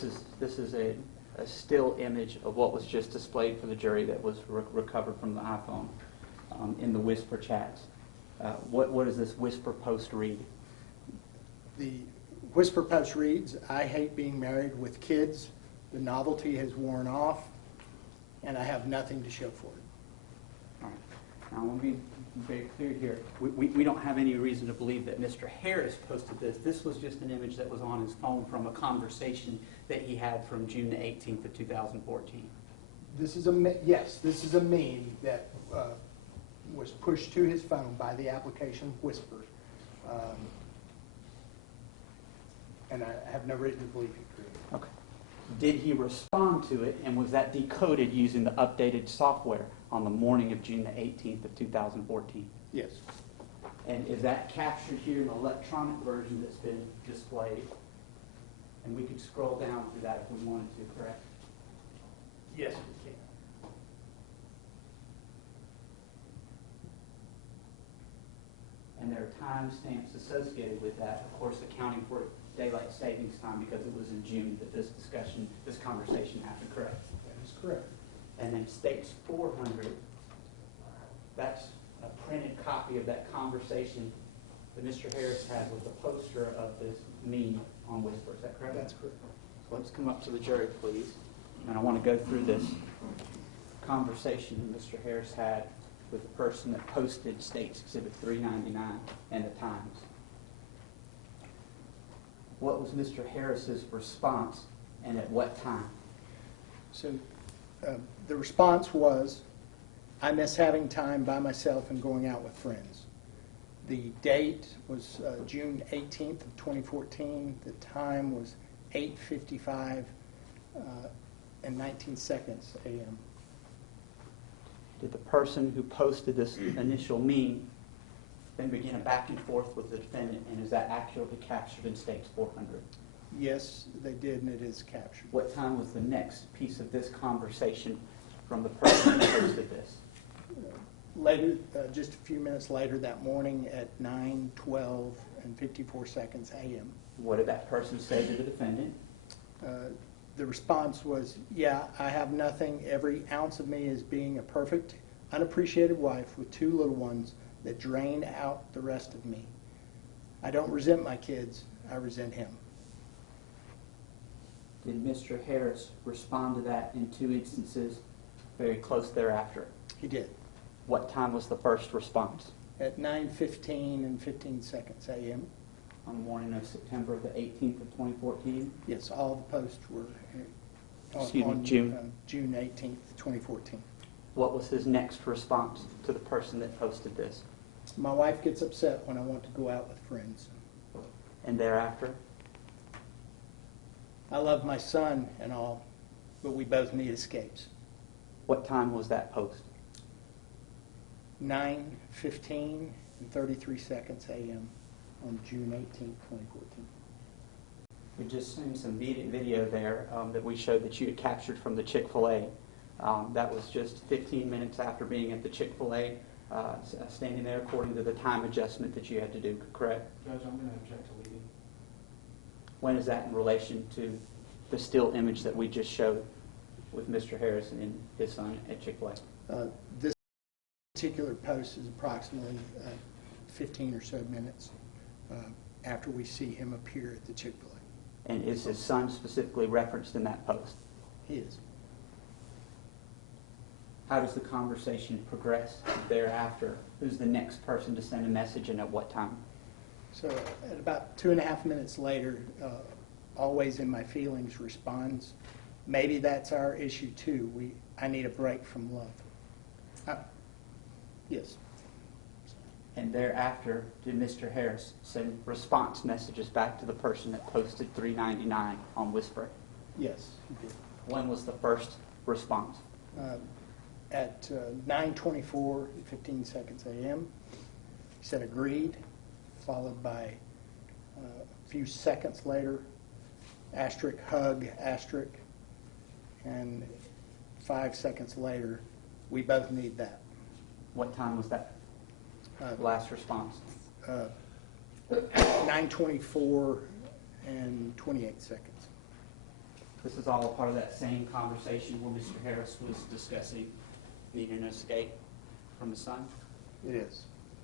this is a still image of what was just displayed for the jury that was recovered from the iPhone in the whisper chats. What does this whisper post read? The whisper post reads, "I hate being married with kids. The novelty has worn off, and I have nothing to show for it." All right. Now, I want to be very clear here. We don't have any reason to believe that Mr. Harris posted this. This was just an image that was on his phone from a conversation that he had from June the 18th of 2014. This is a meme that was pushed to his phone by the application Whisper, and I have no reason to believe he created it. Okay. Did he respond to it, and was that decoded using the updated software on the morning of June the 18th of 2014? Yes. And is that captured here in the electronic version that's been displayed? And we could scroll down through that if we wanted to, correct? Yes, we can. And there are timestamps associated with that, of course, accounting for daylight savings time because it was in June that this conversation happened, correct? That is correct. And then states 400, that's a printed copy of that conversation that Mr. Harris had with the poster of this meme on Whisper, is that correct? That's correct. So let's come up to the jury, please. And I want to go through this conversation that Mr. Harris had with the person that posted States Exhibit 399 and the Times. What was Mr. Harris's response, and at what time? So the response was, "I miss having time by myself and going out with friends." The date was June 18th of 2014. The time was 8:55 and 19 seconds a.m. Did the person who posted this initial meme then begin a back and forth with the defendant, and is that accurately captured in States 400? Yes, they did, and it is captured. What time was the next piece of this conversation from the person who posted this? Later, just a few minutes later that morning at 9:12 and 54 seconds a.m. What did that person say to the defendant? The response was, "Yeah, I have nothing. Every ounce of me is being a perfect, unappreciated wife with 2 little ones that drain out the rest of me. I don't resent my kids. I resent him." Did Mr. Harris respond to that in 2 instances very close thereafter? He did. What time was the first response? At 9:15 and 15 seconds a.m. On the morning of September the 18th of 2014? Yes, all the posts were on June 18th, 2014. What was his next response to the person that posted this? "My wife gets upset when I want to go out with friends. And thereafter? I love my son and all, but we both need escapes." What time was that post? 9:15 and 33 seconds a.m. on June 18th, 2014. We just seen some video there that we showed that you had captured from the Chick-fil-A. That was just 15 minutes after being at the Chick-fil-A, standing there according to the time adjustment that you had to do, correct? Judge, I'm going to object to leaving. When is that in relation to the still image that we just showed with Mr. Harris and his son at Chick-fil-A? This particular post is approximately 15 or so minutes after we see him appear at the Chick-fil-A. And is his son specifically referenced in that post? He is. How does the conversation progress thereafter? Who's the next person to send a message and at what time? So at about 2.5 minutes later, Always in My Feelings responds, "Maybe that's our issue too. I need a break from love." Yes. And thereafter, did Mr. Harris send response messages back to the person that posted 399 on Whisper? Yes, he did. When was the first response? At 9:24 and 15 seconds a.m. He said agreed, followed by a few seconds later, asterisk, hug, asterisk, and 5 seconds later, we both need that. What time was that last response? 9:24 and 28 seconds. This is all a part of that same conversation where Mr. Harris was discussing needing an escape from the sun. It is.